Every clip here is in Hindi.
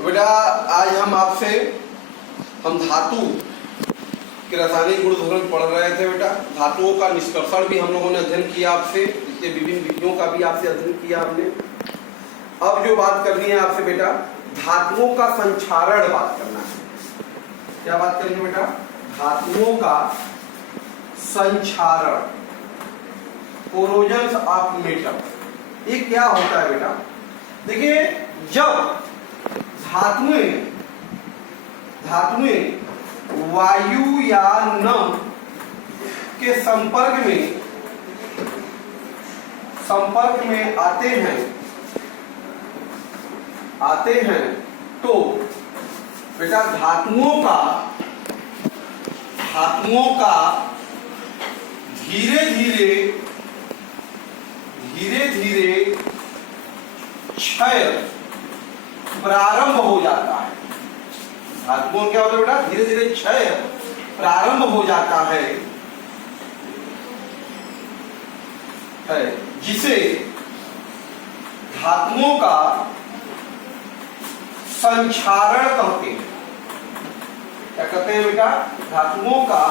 तो बेटा आज हम धातु के रासायनिक गुणधर्म पढ़ रहे थे। बेटा धातुओं का निष्कर्षण भी हम लोगों ने अध्ययन किया आपसे, इसके विभिन्न विधियों का भी आपसे अध्ययन किया हमने। अब जो बात करनी है आपसे बेटा, धातुओं का संक्षारण बात करना है। क्या बात करेंगे बेटा? धातुओं का संक्षारण, कोरोजन ऑफ मेटल। ये क्या होता है बेटा? देखिए, जब धातुएं वायु या नम के संपर्क में आते हैं तो बेटा धातुओं का धीरे धीरे क्षय प्रारंभ हो जाता है। धातुओं क्या होता है बेटा? धीरे धीरे क्षय प्रारंभ हो जाता है, जिसे धातुओं का संक्षारण कहते हैं। क्या कहते हैं बेटा? धातुओं का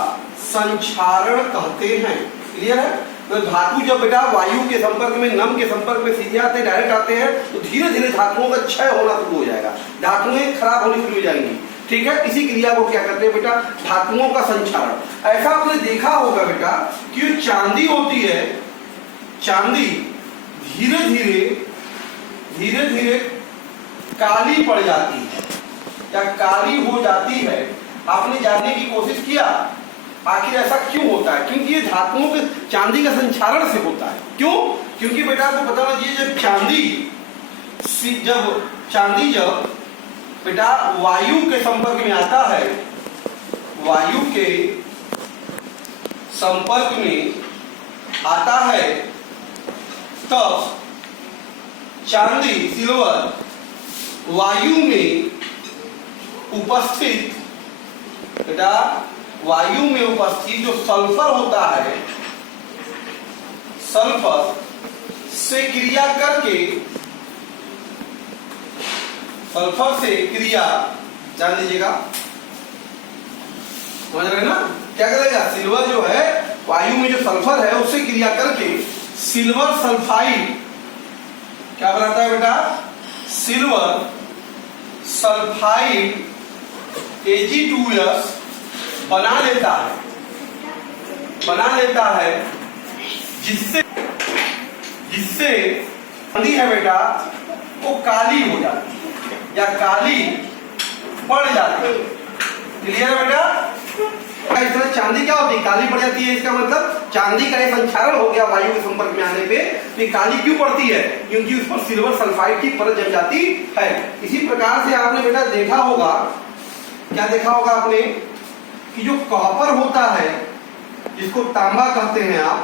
संक्षारण कहते हैं। क्लियर है? तो धातु जब बेटा वायु के संपर्क में, नम के संपर्क में सीधे आते, डायरेक्ट आते हैं, तो धीरे धीरे धातुओं का क्षय होना शुरू हो जाएगा, धातुएं खराब होनी शुरू हो जाएंगी। ठीक है, इसी क्रिया को क्या कहते हैं बेटा? धातुओं का संक्षारण। ऐसा आपने देखा होगा बेटा कि जो चांदी होती है, चांदी धीरे धीरे काली पड़ जाती है या काली हो जाती है। आपने जानने की कोशिश किया आखिर ऐसा क्यों होता है? क्योंकि ये धातुओं के चांदी का संक्षारण से होता है। क्यों? क्योंकि बेटा आपको पता होना चाहिए, जब चांदी बेटा वायु के संपर्क में आता है, वायु के संपर्क में आता है, तब चांदी, सिल्वर वायु में उपस्थित बेटा वायु में उपस्थित जो सल्फर होता है, सल्फर से क्रिया करके, सल्फर से क्रिया, जान लीजिएगा, समझ रहे ना? क्या करेगा? सिल्वर जो है वायु में जो सल्फर है उससे क्रिया करके सिल्वर सल्फाइड क्या बनाता है बेटा? सिल्वर सल्फाइड Ag2S बना लेता है, जिससे चांदी है बेटा वो काली हो जाती है या काली पड़ जाती है। क्लियर है बेटा? इस तरह चांदी क्या होती है? काली पड़ जाती है। इसका मतलब चांदी का एक संक्षारण हो गया वायु के संपर्क में आने पे। तो काली क्यों पड़ती है? क्योंकि उस पर सिल्वर सल्फाइड की परत जम जाती है। इसी प्रकार से आपने बेटा देखा होगा, क्या देखा होगा आपने, कि जो कॉपर होता है, जिसको तांबा कहते हैं आप,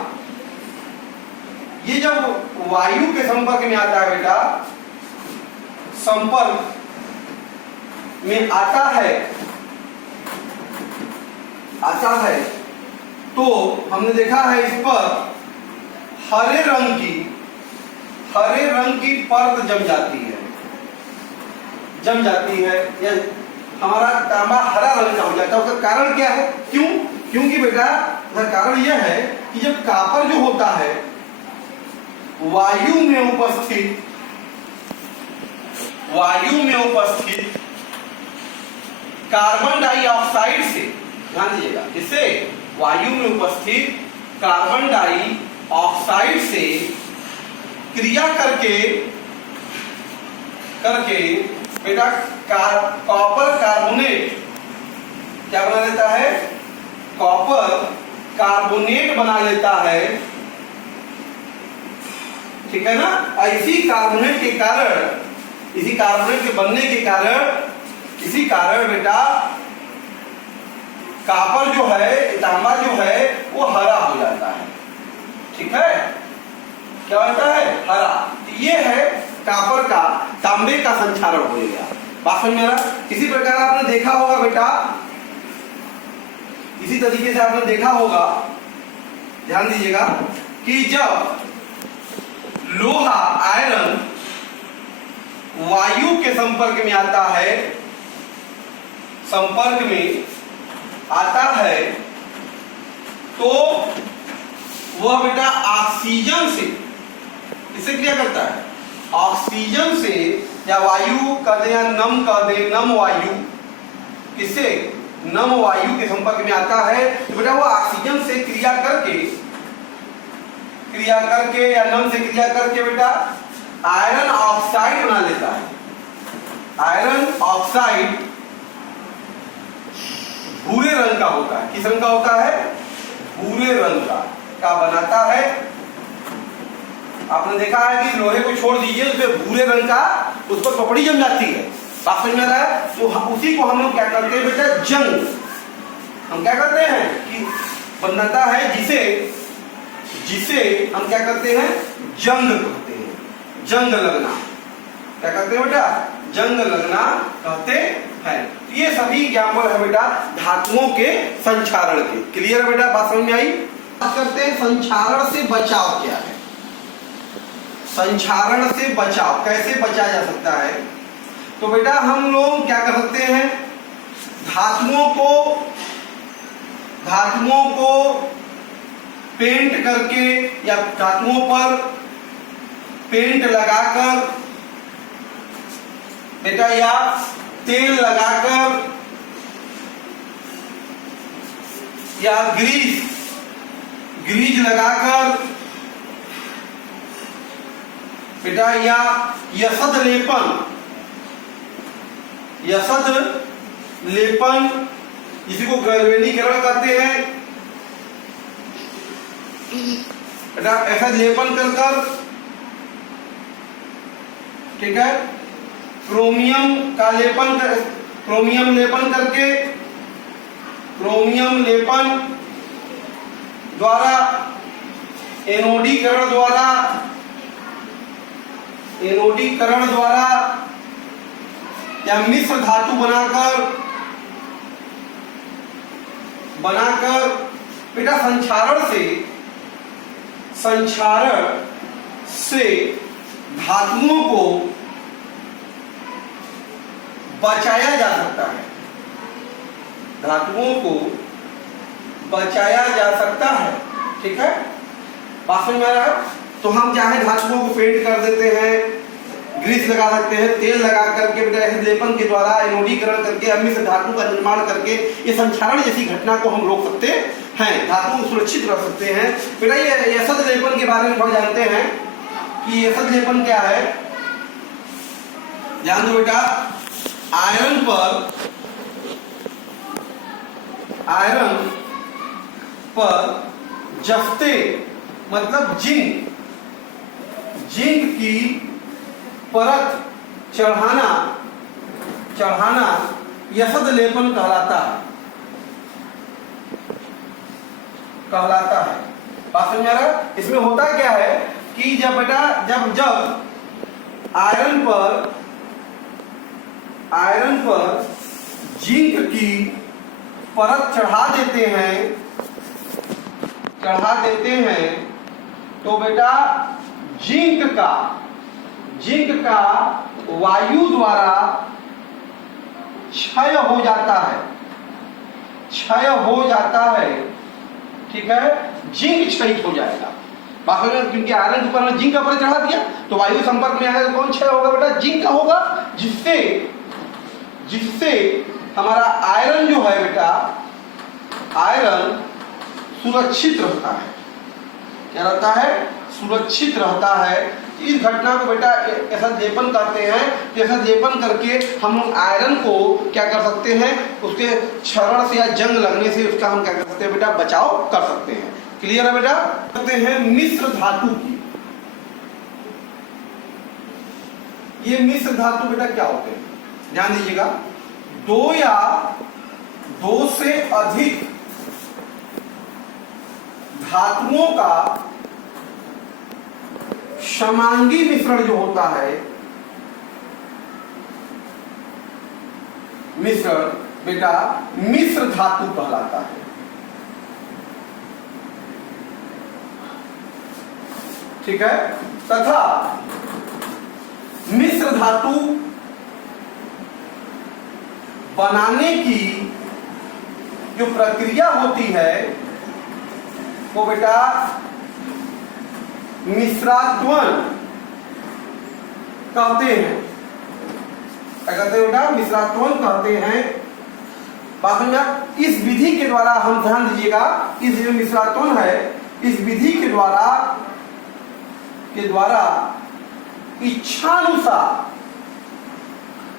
ये जब वायु के संपर्क में आता है बेटा, संपर्क में आता है तो हमने देखा है इस पर हरे रंग की परत जम जाती है या हमारा तांबा हरा रंग का हो जाता है। उसका कारण क्या है? क्यों? क्योंकि बेटा उसका कारण यह है कि जब कॉपर जो होता है वायु में उपस्थित कार्बन डाइऑक्साइड से, ध्यान दीजिएगा, इससे वायु में उपस्थित कार्बन डाइऑक्साइड से क्रिया करके बेटा कॉपर कार्बोनेट क्या बना लेता है? कॉपर कार्बोनेट बना लेता है। ठीक है ना? इसी कार्बोनेट के बनने के कारण बेटा कॉपर जो है, तांबा जो है, वो हरा हो जाता है। ठीक है? क्या होता है? हरा। ये है कॉपर का, तांबे का संक्षारण हो गया। बात समझ में आ रहा? इसी प्रकार आपने देखा होगा बेटा, इसी तरीके से आपने देखा होगा, ध्यान दीजिएगा, कि जब लोहा, आयरन वायु के संपर्क में आता है, संपर्क में आता है, तो वह बेटा ऑक्सीजन से, इससे क्रिया करता है, ऑक्सीजन से, या वायु कर दे या नम कर दे, नम वायु, किससे, नम वायु के संपर्क में आता है, तो बेटा वो ऑक्सीजन से क्रिया करके या नम से क्रिया करके बेटा आयरन ऑक्साइड बना लेता है। आयरन ऑक्साइड भूरे रंग का होता है। किस रंग का होता है? भूरे रंग का बनाता है। आपने देखा है कि लोहे को छोड़ दीजिए, उसमें भूरे रंग का उस पर पपड़ी जम जाती है, बात समझ में आ रहा है? तो उसी को हम लोग क्या करते हैं बेटा, जंग, हम क्या करते हैं कि बनाता है, जिसे हम क्या करते हैं, जंग कहते हैं, जंग लगना। क्या करते हैं बेटा? जंग लगना कहते हैं। ये सभी एग्जाम्पल है बेटा धातुओं के संक्षारण के। क्लियर है बेटा, बात समझ में आई? बात करते हैं संक्षारण से बचाव क्या है। संक्षारण से बचाव कैसे बचा जा सकता है? तो बेटा हम लोग क्या कर सकते हैं, धातुओं को पेंट करके या धातुओं पर पेंट लगाकर बेटा, या तेल लगाकर, या ग्रीज लगाकर बेटा, या यसद लेपन जिसी को गैल्वेनीकरण कहते हैं बेटा, ऐसा लेपन कर, ठीक है, क्रोमियम लेपन द्वारा, एनोडीकरण द्वारा या मिश्र धातु बनाकर बेटा संक्षारण से धातुओं को बचाया जा सकता है। धातुओं को बचाया जा सकता है, ठीक है, बात समझ में आ रहा है? तो हम चाहे धातुओं को पेंट कर देते हैं, ग्रीस लगा सकते हैं, तेल लगा करके बेटा लेपन के द्वारा एनोडीकरण करके मिश्र धातु का निर्माण करके ये संक्षारण जैसी घटना को हम रोक सकते हैं, धातु को सुरक्षित रख सकते हैं। बेटा ये यसद लेपन के बारे में थोड़ा जानते हैं कि यसद लेपन क्या है। ध्यान दो बेटा, आयरन पर जफ्ते मतलब जिंक की परत चढ़ाना यसद लेपन कहलाता है। बात समझ आ रहा है? इसमें होता क्या है कि जब आयरन पर जिंक की परत चढ़ा देते हैं तो बेटा जिंक का वायु द्वारा क्षय हो जाता है, ठीक है, जिंक क्षयित हो जाएगा। बात समझ, क्योंकि आयरन के ऊपर जिंक का परत चढ़ा दिया तो वायु संपर्क में आएगा, कौन क्षय होगा बेटा? जिंक का होगा, जिससे हमारा आयरन जो है बेटा, आयरन सुरक्षित रहता है। क्या रहता है? सुरक्षित रहता है। इस घटना को बेटा ऐसा लेपन कहते हैं। जैसा लेपन करके हम लोग आयरन को क्या कर सकते हैं, उसके क्षरण से या जंग लगने से उसका हम क्या कर सकते हैं बेटा, बचाव कर सकते हैं। क्लियर है बेटा? करते हैं मिश्र धातु की। ये मिश्र धातु बेटा क्या होते हैं, ध्यान दीजिएगा। दो या दो से अधिक धातुओं का समांगी मिश्रण जो होता है, मिश्रण बेटा मिश्र धातु कहलाता है। ठीक है, तथा मिश्र धातु बनाने की जो प्रक्रिया होती है वो बेटा मिश्रात्वन कहते हैं। क्या कहते हैं बेटा? मिश्रात्वन कहते हैं। बात में इस विधि के द्वारा हम ध्यान दीजिएगा, इस जो मिश्रात्वन है इस विधि के द्वारा इच्छानुसार,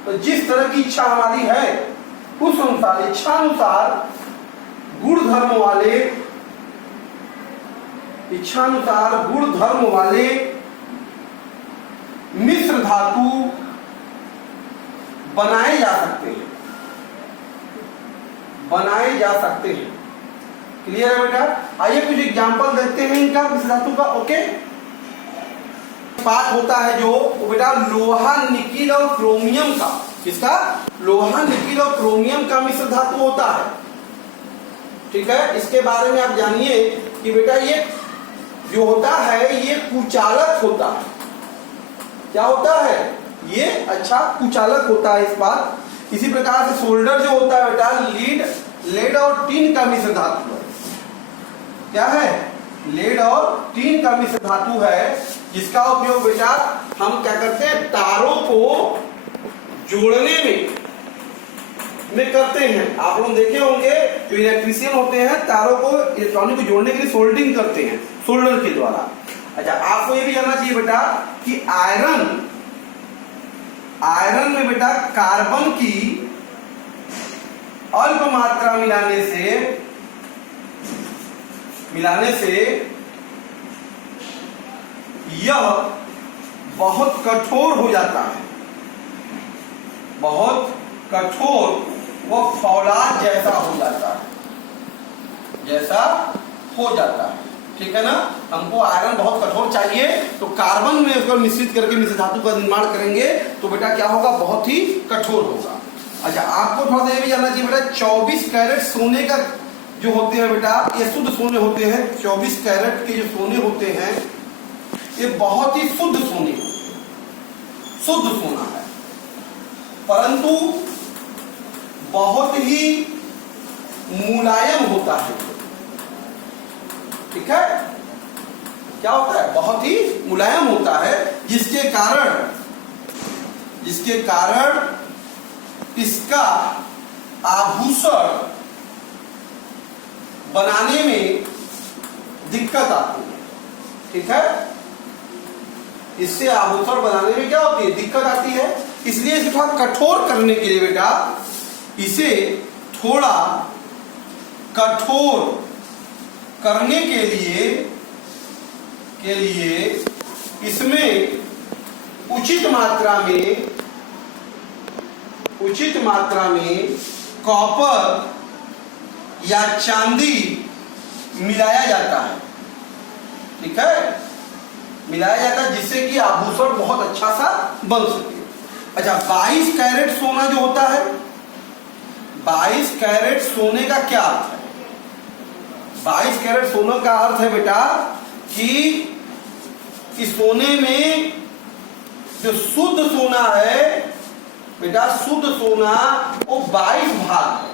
तो जिस तरह की इच्छा हमारी है उस अनुसार इच्छानुसार गुण धर्म वाले मिश्र धातु बनाए जा सकते हैं। क्लियर है बेटा? आइए कुछ एग्जांपल देखते हैं इनका मिश्र धातु का। ओके, बात होता है जो बेटा लोहा, निकिल और क्रोमियम का, किसका? लोहा, निकिल और क्रोमियम का मिश्र धातु होता है। ठीक है, इसके बारे में आप जानिए कि बेटा ये जो होता है ये कुचालक होता है। क्या होता है? ये अच्छा कुचालक होता है इस बात। इसी प्रकार से सोल्डर जो होता है बेटा लेड और टीन का मिश्र धातु है। क्या है? लेड और टीन का मिश्र धातु है, जिसका उपयोग बेटा हम क्या करते हैं? तारों को जोड़ने में करते हैं। आप लोग देखे होंगे जो इलेक्ट्रीशियन होते हैं तारों को, इलेक्ट्रॉनिक को जोड़ने के लिए सोल्डरिंग करते हैं सोल्डर के द्वारा। अच्छा, आपको ये भी जानना चाहिए बेटा कि आयरन में बेटा कार्बन की अल्प मात्रा मिलाने से यह बहुत कठोर हो जाता है, बहुत कठोर व फौलाद जैसा हो जाता है। ठीक है ना? हमको आयरन बहुत कठोर चाहिए तो कार्बन में उसको मिश्रित करके मिश्र धातु का निर्माण करेंगे तो बेटा क्या होगा? बहुत ही कठोर होगा। अच्छा, आपको थोड़ा सा ये भी जानना चाहिए बेटा 24 कैरेट सोने का जो होते हैं बेटा ये शुद्ध सोने होते हैं। 24 कैरेट के जो सोने होते हैं ये बहुत ही शुद्ध सोना है, परंतु बहुत ही मुलायम होता है। ठीक है? क्या होता है? बहुत ही मुलायम होता है, जिसके कारण इसका आभूषण बनाने में दिक्कत आती है। ठीक है? इससे आभूषण बनाने में क्या होती है? दिक्कत आती है। इसलिए इसे थोड़ा कठोर करने के लिए बेटा इसे थोड़ा कठोर करने के लिए इसमें उचित मात्रा में कॉपर या चांदी मिलाया जाता है। ठीक है? मिलाया जाता है जिससे कि आभूषण बहुत अच्छा सा बन सके। अच्छा, 22 कैरेट सोना जो होता है, 22 कैरेट सोने का क्या अर्थ है? 22 कैरेट सोना का अर्थ है बेटा कि इस सोने में जो शुद्ध सोना है बेटा, शुद्ध सोना वो 22 भाग है।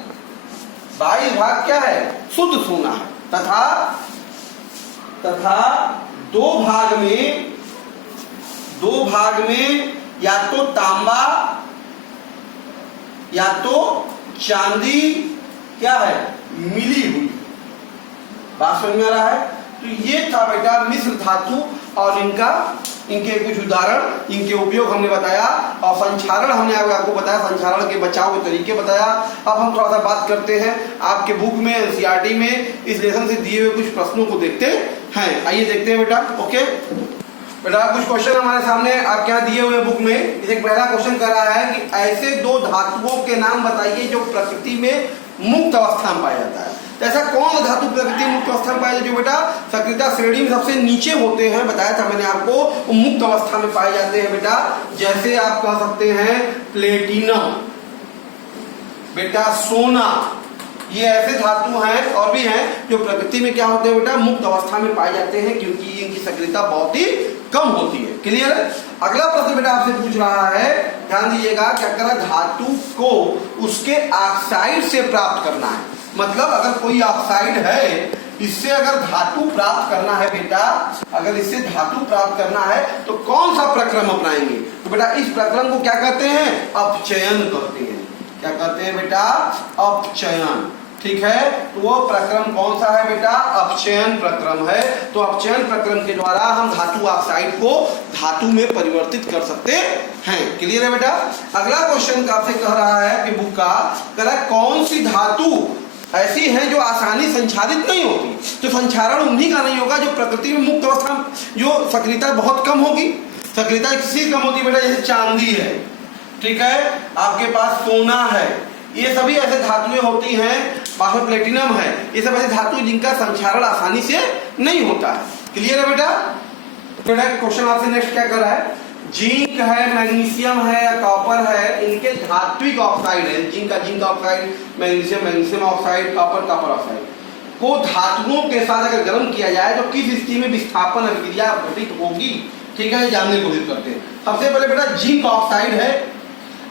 22 भाग क्या है? शुद्ध सोना है। तथा दो भाग में या तो तांबा या तो चांदी क्या है? मिली हुई। बात समझ में आ रहा है? तो ये था बेटा मिश्र धातु और इनके कुछ उदाहरण, इनके उपयोग हमने बताया और संचारण हमने आपको बताया, संचारण के बचाव के तरीके बताया। अब हम थोड़ा सा बात करते हैं आपके बुक में एनसीईआरटी में इस लेसन से दिए हुए कुछ प्रश्नों को देखते हैं। आइए देखते हैं बेटा। ओके बेटा, कुछ क्वेश्चन हमारे सामने आपके यहाँ दिए हुए बुक में। इसे पहला क्वेश्चन कर रहा है कि ऐसे दो धातुओं के नाम बताइए जो प्रकृति में मुक्त अवस्था में पाया जाता है। तो ऐसा कौन सा धातु प्रकृति मुक्त अवस्था में पाया जाता है जो बेटा सक्रियता श्रेणी में सबसे नीचे होते हैं? बताया था मैंने आपको, वो मुक्त अवस्था में पाए जाते हैं बेटा। जैसे आप कह सकते हैं प्लेटिनम, बेटा सोना, ये ऐसे धातु हैं और भी हैं जो प्रकृति में क्या होते हैं बेटा, मुक्त अवस्था में पाए जाते हैं, क्योंकि इनकी सक्रियता बहुत ही कम होती है। क्लियर है। अगला प्रश्न बेटा आपसे पूछ रहा है, ध्यान दीजिएगा, क्या करा, धातु को उसके ऑक्साइड से प्राप्त करना है। मतलब अगर कोई ऑक्साइड है, इससे अगर धातु प्राप्त करना है बेटा, अगर इससे धातु प्राप्त करना है तो कौन सा प्रक्रम अपनाएंगे? तो बेटा इस प्रक्रम को क्या कहते हैं, अपचयन कहते हैं। क्या कहते हैं बेटा, अपचयन। ठीक है, तो वो प्रक्रम कौन सा है बेटा, अपचयन प्रक्रम है। तो अपचयन प्रक्रम के द्वारा हम धातु ऑक्साइड को धातु में परिवर्तित कर सकते हैं। क्लियर है बेटा। अगला क्वेश्चन आपसे कह रहा है कि बुक का कह रहा है, कौन सी धातु ऐसी है जो आसानी संचारित नहीं होती? तो संचारण उन्हीं का नहीं होगा जो प्रकृति में मुक्त अवस्था में जो सक्रियता बहुत कम होगी। सक्रियता किसी कम होती है बेटा, जैसे चांदी है, ठीक है, आपके पास सोना है, ये सभी ऐसे धातुएं होती हैं, पास में प्लेटिनम है, ये सब ऐसे धातु जिनका संचारण आसानी से नहीं होता है। क्लियर है बेटा। बेटा क्वेश्चन आपसे नेक्स्ट क्या कर रहा है, जिंक है, मैग्नीशियम है या कॉपर है, इनके धात्विक ऑक्साइड है, zinc oxide, magnesium oxide, copper oxide को धातुओं के साथ अगर गर्म किया जाए तो किस स्थिति में विस्थापन अभिक्रिया घटित होगी? ठीक है, जानने की कोशिश करते हैं। सबसे पहले बेटा जिंक ऑक्साइड है,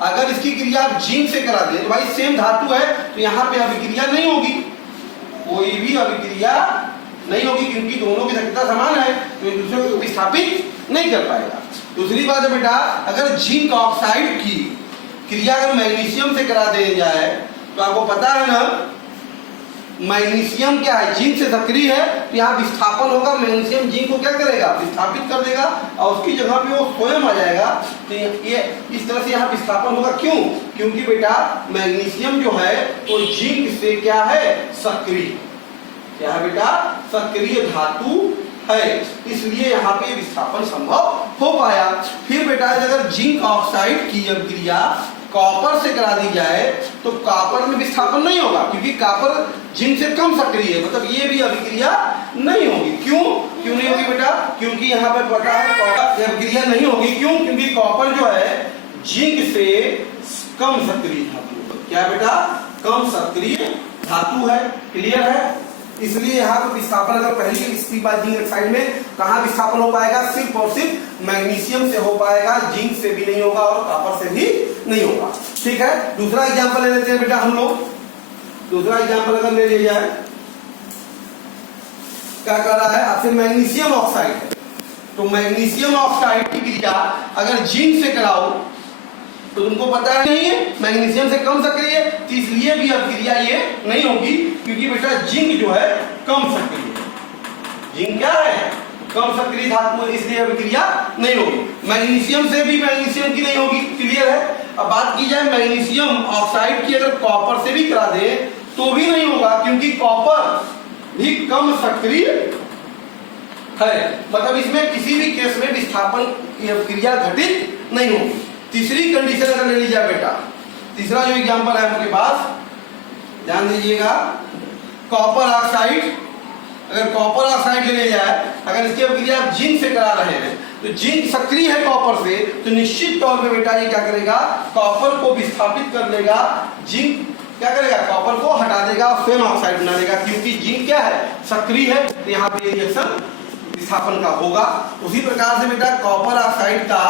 अगर इसकी क्रिया आप जिंक से करा दें तो भाई सेम धातु है, तो यहाँ पे अभिक्रिया नहीं होगी, कोई भी अभिक्रिया नहीं होगी, क्योंकि दोनों की सक्रियता समान है, तो एक दूसरे को विस्थापित नहीं कर पाएगा। दूसरी बात है बेटा, अगर जिंक ऑक्साइड की क्रिया अगर मैग्नीशियम से करा दी जाए तो आपको पता है ना, मैग्नीशियम क्या है, जिंक से सक्रिय है, तो यहाँ विस्थापन होगा, मैग्नीशियम जिंक को क्या करेगा, विस्थापित कर देगा और उसकी जगह पे वो स्वयं आ जाएगा। तो ये इस तरह से यहाँ विस्थापन होगा। क्यों? क्योंकि बेटा मैग्नीशियम जो है वो जिंक से क्या है, सक्रिय, क्या है बेटा, सक्रिय धातु है, इसलिए यहाँ पे विस्थापन संभव हो पाया। फिर बेटा अगर जिंक ऑक्साइड की जब क्रिया कॉपर से करा दी जाए तो कॉपर में विस्थापन नहीं होगा, क्योंकि कॉपर जिंक से कम सक्रिय है, मतलब ये भी अभिक्रिया नहीं होगी। क्यों नहीं होगी बेटा? क्योंकि यहाँ पे पता है अभिक्रिया नहीं होगी। क्यों? क्योंकि कॉपर जो है जिंक से कम सक्रिय धातु है। क्या बेटा? कम सक्रिय धातु है। क्लियर है। इसलिए यहाँ पर विस्थापन अगर पहली इसकी बात जिंक ऑक्साइड में कहाँ विस्थापन हो पाएगा, सिर्फ और सिर्फ मैग्नीशियम से हो पाएगा, जिंक से भी नहीं होगा और कॉपर से भी नहीं होगा। ठीक है, दूसरा एग्जांपल ले लेते हैं बेटा हम लोग। दूसरा एग्जांपल अगर ले लिया जाए, क्या कर रहा है आपसे, मैग्नीशियम ऑक्साइड है, तो मैग्नीशियम ऑक्साइड की क्रिया अगर जिंक से कराओ तो तुमको पता है नहीं है मैग्नीशियम से कम सक्रिय है, तो इसलिए भी अभिक्रिया ये नहीं होगी, क्योंकि बेटा जिंक जो है कम सक्रिय है। जिंक क्या है? कम सक्रिय धातु है, इसलिए अभिक्रिया नहीं होगी। मैग्नीशियम से भी मैग्नीशियम की नहीं होगी। क्लियर है। अब बात की जाए मैग्नीशियम ऑक्साइड की अगर कॉपर से भी करा दे तो भी नहीं होगा, क्योंकि कॉपर भी कम सक्रिय है, मतलब इसमें किसी भी केस में विस्थापन क्रिया घटित नहीं होगी। तीसरी कंडीशन अगर ले लीजिए बेटा, तीसरा जो एग्जांपल है आपके पास, ध्यान दीजिएगा, कॉपर ऑक्साइड, अगर कॉपर ऑक्साइड ले लिया जाए, अगर इसकी अभिक्रिया आप जिंक से करा रहे हैं तो जिंक सक्रिय है कॉपर से, तो निश्चित तौर पे बेटा ये क्या करेगा, कॉपर को विस्थापित कर लेगा, जिंक क्या करेगा, कॉपर को हटा देगा, स्वयं ऑक्साइड बना देगा, क्योंकि जिंक क्या है, सक्रिय है, तो यहाँ पे रिएक्शन विस्थापन का होगा। उसी प्रकार से बेटा कॉपर ऑक्साइड का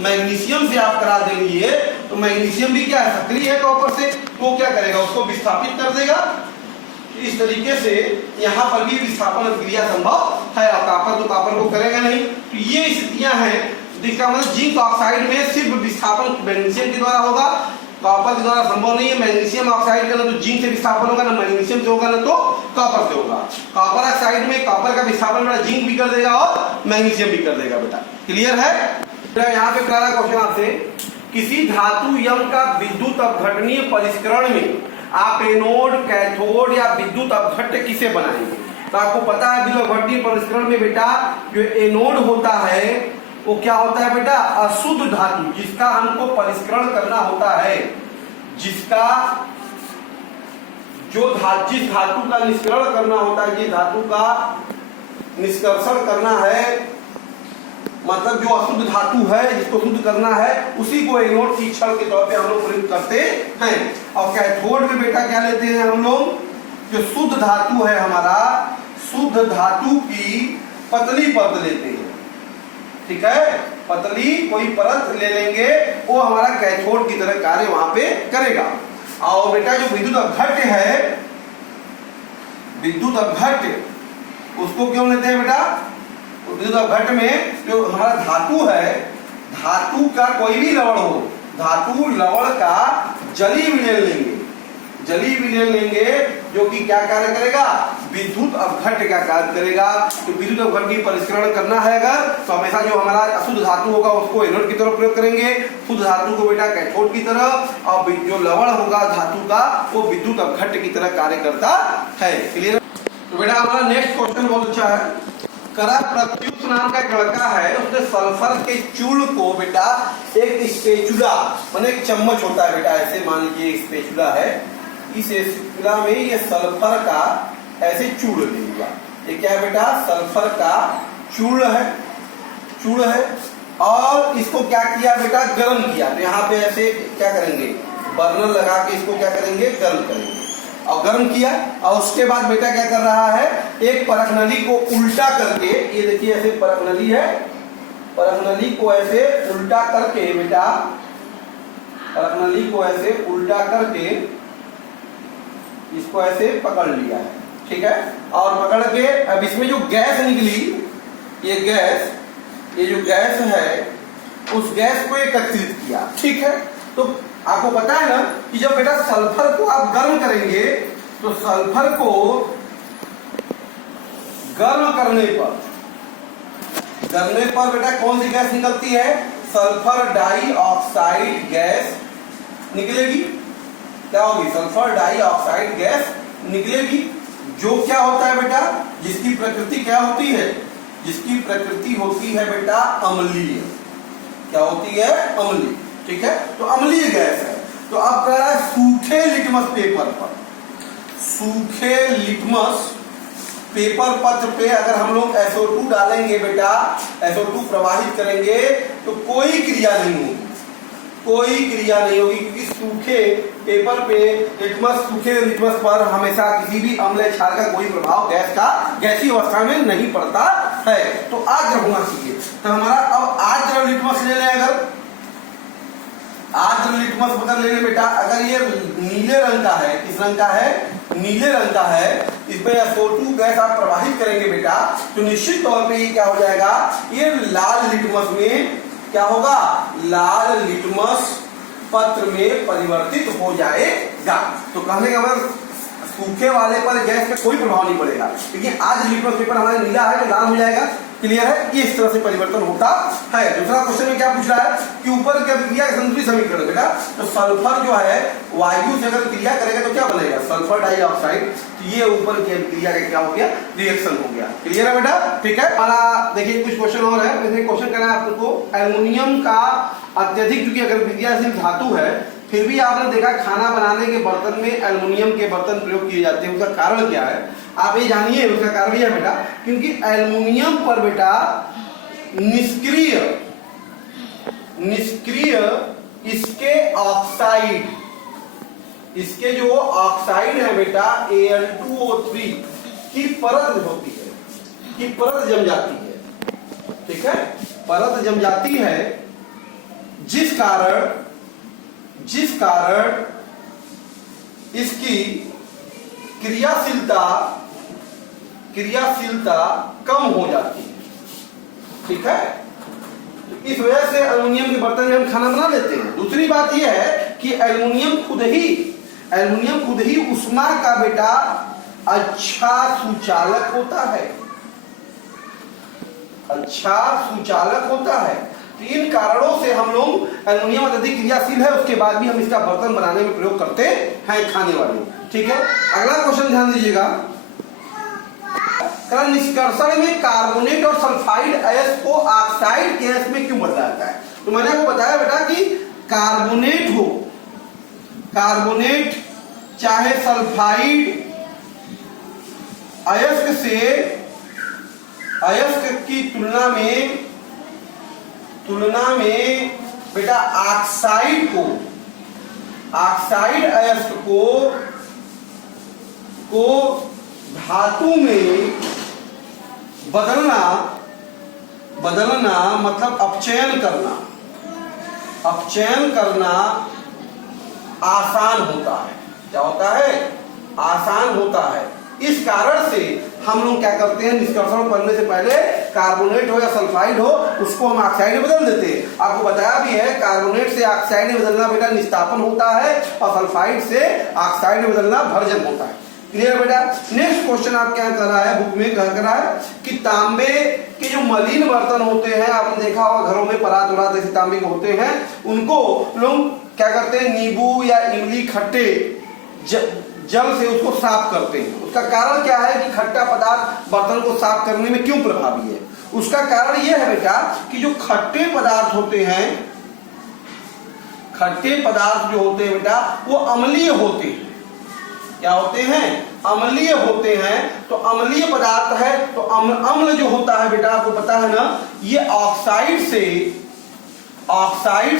मैग्नीशियम से आप करा देंगे तो मैग्नीशियम भी क्या है, सक्रिय है कॉपर से, तो क्या करेगा, उसको विस्थापित कर देगा। इस तरीके से यहाँ पर भी विस्थापन क्रिया संभव है, और कॉपर तो कॉपर को करेगा नहीं। तो ये स्थितियां हैं, जिसका मतलब जिंक ऑक्साइड में सिर्फ विस्थापन मैग्नीशियम के द्वारा होगा, कॉपर के द्वारा संभव नहीं है। मैग्नीशियम ऑक्साइड का ना तो जिंक से विस्थापन होगा, ना मैग्नीशियम से होगा, ना तो कॉपर से होगा। कॉपर ऑक्साइड में कॉपर का विस्थापन बेटा जिंक भी कर देगा और मैग्नीशियम भी कर देगा बेटा। क्लियर है। यहाँ पे पहला क्वेश्चन आपसे, किसी धातु यम का विद्युत अपघटनीय परिष्करण में आप एनोड, कैथोड या विद्युत अपघट्य किसे बनाएंगे? तो आपको पता है विद्युत अपघटनीय परिष्करण में बेटा जो एनोड होता है वो क्या होता है बेटा, अशुद्ध धातु, जिसका हमको परिष्करण करना होता है, जिसका जो जिस धातु का निष्करण करना होता है, जिस धातु का निष्कर्षण करना है, मतलब जो अशुद्ध धातु है जिसको शुद्ध करना है, उसी को एनोड की छड़ के तौर पे हम लोग प्रयुक्त करते हैं। और कैथोड में बेटा क्या लेते हैं हम लोग, जो शुद्ध धातु है हमारा, शुद्ध धातु की पतली परत लेते हैं, ठीक है, पतली कोई परत ले लेंगे, वो हमारा कैथोड की तरह कार्य वहां पे करेगा। और बेटा जो विद्युत अपघट्य है, विद्युत अपघट्य उसको क्यों लेते हैं बेटा? विद्युत अपघट्य में जो हमारा धातु है, धातु का कोई भी लवण हो, धातु लवण का जलीय विलयन लेंगे, जलीय विलयन लेंगे, जो कि क्या कार्य करेगा? विद्युत अपघट्य का कार्य करेगा। तो विद्युत अपघट्य की परिष्करण करना है अगर, तो हमेशा जो हमारा अशुद्ध धातु होगा उसको एनोड की तरफ प्रयोग करेंगे, शुद्ध धातु को बेटा कैथोड की तरह, और जो लवण होगा धातु का वो विद्युत अपघट्य की तरह कार्य करता है। क्लियर? तो बेटा हमारा नेक्स्ट क्वेश्चन बहुत अच्छा है। करा प्रत्युष नाम का एक लड़का है, उसने सल्फर के चूर्ण को बेटा एक स्पेचुला, माने एक चम्मच होता है बेटा, ऐसे मान लीजिए स्पेचुला है, इस स्पेचुला में ये सल्फर का ऐसे चूर्ण ले लिया। ये क्या है बेटा? सल्फर का चूर्ण है, चूर्ण है, और इसको क्या किया बेटा? गर्म किया। तो यहाँ पे ऐसे क्या करेंगे? बर्नर लगा के इसको क्या करेंगे? गर्म करेंगे, और गर्म किया, और उसके बाद बेटा क्या कर रहा है? एक परखनली को उल्टा करके, ये देखिए ऐसे परखनली है, परखनली को ऐसे उल्टा करके बेटा, परखनली को ऐसे उल्टा करके इसको ऐसे पकड़ लिया है, ठीक है, और पकड़ के अब इसमें जो गैस निकली, ये गैस, ये जो गैस है उस गैस को एकत्रित किया, ठीक है। तो आपको पता है ना कि जब बेटा सल्फर को आप गर्म करेंगे तो सल्फर को गर्म करने पर बेटा कौन सी गैस निकलती है? सल्फर डाइऑक्साइड गैस निकलेगी। क्या होगी? सल्फर डाइऑक्साइड गैस निकलेगी, जो क्या होता है बेटा? जिसकी प्रकृति क्या होती है? जिसकी प्रकृति होती है बेटा अम्लीय। क्या होती है? अम्लीय, ठीक है। तो अम्लीय गैस है। तो अब कह रहा है सूखे लिटमस पेपर पर, सूखे लिटमस पेपर पत्र पे अगर हम लोग SO2 डालेंगे बेटा, SO2 प्रवाहित करेंगे तो कोई क्रिया नहीं होगी, कोई क्रिया नहीं होगी, क्योंकि सूखे पेपर पे लिटमस, सूखे लिटमस पर हमेशा किसी भी अम्ल क्षार का कोई प्रभाव गैस का गैसीय अवस्था में नहीं पड़ता है। तो आर्द्र होना चाहिए। तो हमारा अब आर्द्र लिटमस ले लें, अगर आर्द्र लिटमस पकड़ ले लें बेटा, अगर ये नीले रंग का है, किस रंग का है? नीले रंग का है, इस पे SO2 गैस आप प्रवाहित करेंगे बेटा, तो निश्चित तौर पे ये क्या हो जाएगा? ये लाल लिटमस में क्या होगा? लाल लिटमस पत्र में परिवर्तित हो जाएगा। तो कहने का मतलब सूखे वाले पर गैस का कोई प्रभाव नहीं पड़ेगा, क्योंकि आज लिटमस पेपर हमारा नीला है तो लाल हो जाएगा। क्लियर है? ये इस तरह से परिवर्तन होता है। दूसरा क्वेश्चन में क्या पूछ रहा है कि ऊपर क्या क्रिया संतुलित समीकरण बेटा, तो सल्फर जो है वायु से अगर क्रिया करेगा तो क्या बनेगा? Sulphur dioxide. तो ये ऊपर की क्रिया का क्या हो गया? रिएक्शन हो गया। क्लियर है बेटा? ठीक है। हमारा देखिए कुछ क्वेश्चन और है। वैसे क्वेश्चन कह रहा है आपको एल्युमिनियम का अत्यधिक, क्योंकि अगर विक्रियाशील धातु है, फिर भी आपने देखा खाना बनाने के बर्तन में एल्युमिनियम के बर्तन प्रयोग किए जाते हैं। उसका कारण क्या है आप ये जानिए। उसका कारण यह बेटा, क्योंकि एल्युमिनियम पर बेटा निष्क्रिय इसके ऑक्साइड, इसके जो ऑक्साइड है बेटा Al2O3 की परत होती है, की परत जम जाती है, ठीक है, परत जम जाती है, जिस कारण इसकी क्रियाशीलता कम हो जाती है, ठीक है। तो इस वजह से एल्युमिनियम के बर्तन में हम खाना बना लेते हैं। दूसरी बात यह है कि एल्युमिनियम खुद ही ऊष्मा का बेटा अच्छा सुचालक होता है, अच्छा सुचालक होता है। तो इन कारणों से हम लोग एल्युमिनियम अत्यधिक क्रियाशील है, उसके बाद भी हम इसका बर्तन बनाने में प्रयोग करते हैं खाने वाले, ठीक है। अगला क्वेश्चन ध्यान दीजिएगा। निष्कर्षण में कार्बोनेट और सल्फाइड अयस्क को ऑक्साइड गैस में क्यों बदला जाता है? तो मैंने आपको बताया बेटा कि कार्बोनेट चाहे सल्फाइड अयस्क की तुलना में बेटा ऑक्साइड अयस्क को को धातु में बदलना मतलब अपचयन करना आसान होता है। क्या होता है? आसान होता है। इस कारण से हम लोग क्या करते हैं, निष्कर्षण करने से पहले कार्बोनेट हो या सल्फाइड हो उसको हम ऑक्साइड में बदल देते हैं। आपको बताया भी है कार्बोनेट से ऑक्साइड में बदलना बेटा निस्तापन होता है और सल्फाइड से ऑक्साइड में बदलना भर्जन होता है। क्लियर बेटा? नेक्स्ट क्वेश्चन आप क्या कर रहा है, बुक में क्या कर रहा है कि तांबे के जो मलिन बर्तन होते हैं, आपने देखा होगा घरों में परात वरात ऐसे तांबे के होते हैं, उनको लोग क्या करते हैं, नींबू या इमली खट्टे जल से उसको साफ करते हैं। उसका कारण क्या है कि खट्टा पदार्थ बर्तन को साफ करने में क्यों प्रभावी है? उसका कारण यह है बेटा कि जो खट्टे पदार्थ होते हैं, खट्टे पदार्थ जो होते हैं बेटा वो अम्लीय होते हैं। क्या होते हैं? अम्लीय होते हैं। तो अम्लीय पदार्थ है तो अम्ल जो होता है बेटा आपको पता है ना, ये ऑक्साइड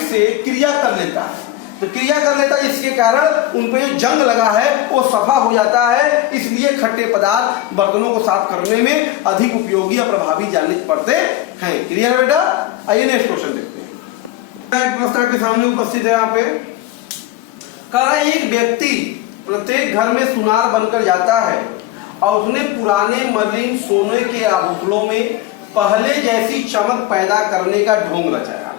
से क्रिया कर लेता है। तो क्रिया कर लेता है, इसके कारण उन पे जो जंग लगा है वो सफा हो जाता है। इसलिए खट्टे पदार्थ बर्तनों को साफ करने में अधिक उपयोगी और प्रभावी जाने पड़ते हैं। क्लियर है बेटा? आइए नेक्स्ट क्वेश्चन देखते हैं। एक प्रश्न आपके सामने उपस्थित है यहाँ पे। कह एक व्यक्ति प्रत्येक घर में सुनार बनकर जाता है और उसने पुराने मलिन सोने के आभूषणों में पहले जैसी चमक पैदा करने का ढोंग रचाया।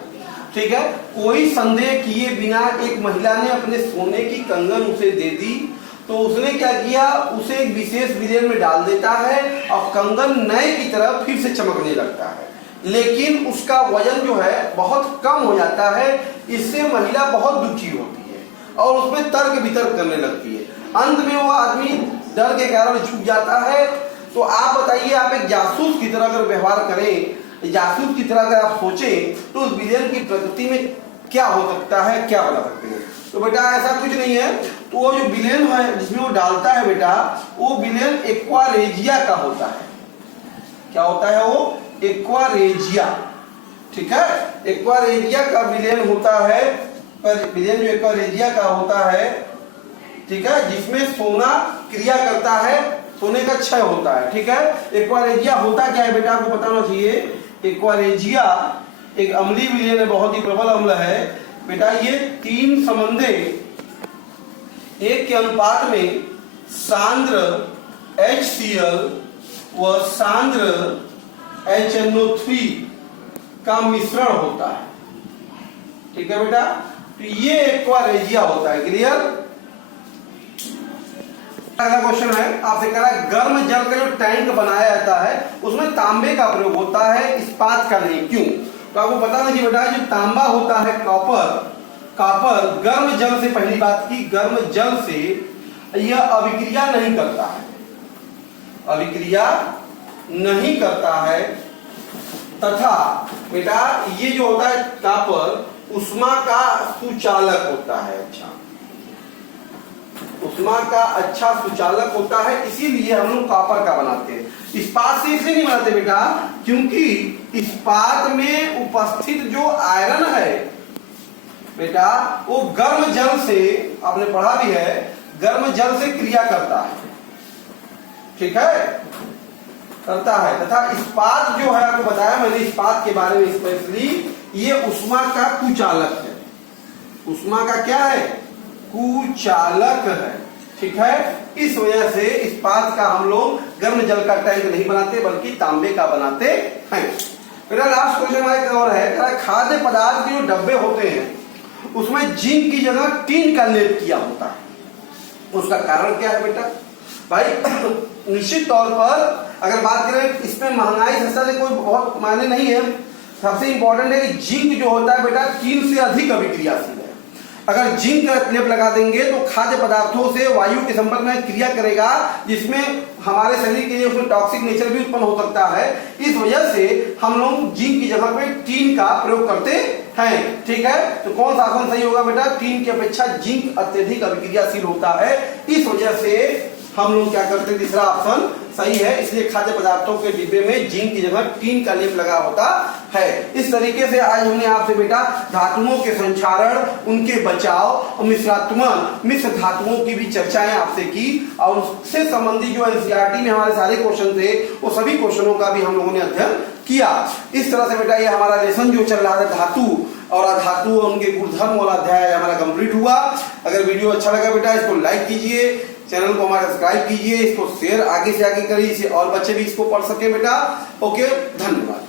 ठीक है, कोई संदेह किए बिना एक महिला ने अपने सोने की कंगन उसे दे दी, तो उसने क्या किया, उसे एक विशेष विलेन में डाल देता है और कंगन नए की तरह फिर से चमकने लगता है। लेकिन उसका वजन जो है बहुत कम हो जाता है। इससे महिला बहुत दुखी होती है और उसमें तर्क वितर्क करने लगती है। अंत में वो आदमी डर के कारण झुक जाता है। तो आप बताइए, आप एक जासूस की तरह अगर व्यवहार करें, जासूस की तरह अगर आप सोचें, तो उस विलेन की प्रकृति में क्या हो सकता है, क्या बता सकते हैं? तो बेटा ऐसा कुछ नहीं है। तो वो जो विलेन है जिसमें वो डालता है बेटा, वो विलेन एक्वारेजिया का होता है। क्या होता है वो? एक्वारेजिया। ठीक है, एक्वारेजिया का विलेन होता है। पर विलेन जो एक्वारेजिया का होता है, ठीक है, जिसमें सोना क्रिया करता है, सोने का क्षय होता है। ठीक है, एक्वारेजिया होता क्या है बेटा आपको बताना चाहिए। एक्वारेजिया एक अम्लीय विलेन है, बहुत ही प्रबल अम्ल है बेटा। ये 3 संबंधे एक के अनुपात में सांद्र HCl व सांद्र HNO3 का मिश्रण होता है। ठीक है बेटा, तो ये एक्वारेजिया होता है। क्लियर? अगला क्वेश्चन है, आपसे कह रहा है गर्म जल का जो टैंक बनाया जाता है उसमें तांबे का प्रयोग होता है, इस्पात का नहीं। क्यों? तो आपको पता नहीं बेटा, जो तांबा होता है, कॉपर गर्म जल से, पहली बात की गर्म जल से यह अभिक्रिया नहीं करता है, अभिक्रिया नहीं करता है। तथा बेटा ये जो होता है कॉपर उष्मा का सुचालक होता है। अच्छा, उष्मा का अच्छा सुचालक होता है, इसीलिए हम लोग कॉपर का बनाते हैं। इस्पात से इसलिए नहीं बनाते बेटा क्योंकि इस्पात में उपस्थित जो आयरन है बेटा वो गर्म जल से, आपने पढ़ा भी है, गर्म जल से क्रिया करता है। ठीक है, करता है। तथा इस्पात जो है, आपको बताया मैंने इस्पात के बारे में स्पेशली, ये उष्मा का कुचालक है। उष्मा का क्या है? कुचालक है। ठीक है, इस वजह से इस्पात का हम लोग गर्म जल का टैंक नहीं बनाते बल्कि तांबे का बनाते हैं। मेरा लास्ट क्वेश्चन एक और है, खाद्य पदार्थ के जो डब्बे होते हैं उसमें जिंक की जगह टीन का लेप किया होता है। उसका कारण क्या है बेटा? भाई निश्चित तौर पर अगर बात करें इसमें महंगाई सस्ता से कोई बहुत मायने नहीं है। सबसे इंपॉर्टेंट है कि जिंक जो होता है बेटा टीन से अधिक अभिक्रियाशील है। अगर जिंक का लेप लगा देंगे तो खाद्य पदार्थों से वायु के संपर्क में क्रिया करेगा, जिसमें हमारे शरीर के लिए उसमें टॉक्सिक नेचर भी उत्पन्न हो सकता है। इस वजह से हम लोग जिंक की जगह पे टीन का प्रयोग करते हैं। ठीक है, तो कौन सा आंसर सही होगा बेटा? टीन की अपेक्षा जिंक अत्यधिक अभिक्रियाशील होता है। इस वजह से हम लोग क्या करते हैं, तीसरा ऑप्शन सही है। इसलिए खाद्य पदार्थों के डिब्बे में जिंक की जगह टीन का लेप लगा होता है। इस तरीके से आज हमने आपसे बेटा धातुओं के संक्षारण, उनके बचाव और मिश्रात्मक मिश्र धातुओं की भी चर्चाएं आपसे की, और उससे संबंधित जो एनसीईआरटी में हमारे सारे क्वेश्चन थे वो सभी क्वेश्चनों का भी हम लोगों ने अध्ययन किया। इस तरह से बेटा ये हमारा लेसन जो चल रहा था धातु और अधातु और उनके गुणधर्म वाला अध्याय हमारा कंप्लीट हुआ। अगर वीडियो अच्छा लगा बेटा इसको लाइक कीजिए, चैनल को हमारा सब्सक्राइब कीजिए, इसको शेयर आगे से आगे करिए, इसे और बच्चे भी इसको पढ़ सके बेटा। ओके, धन्यवाद।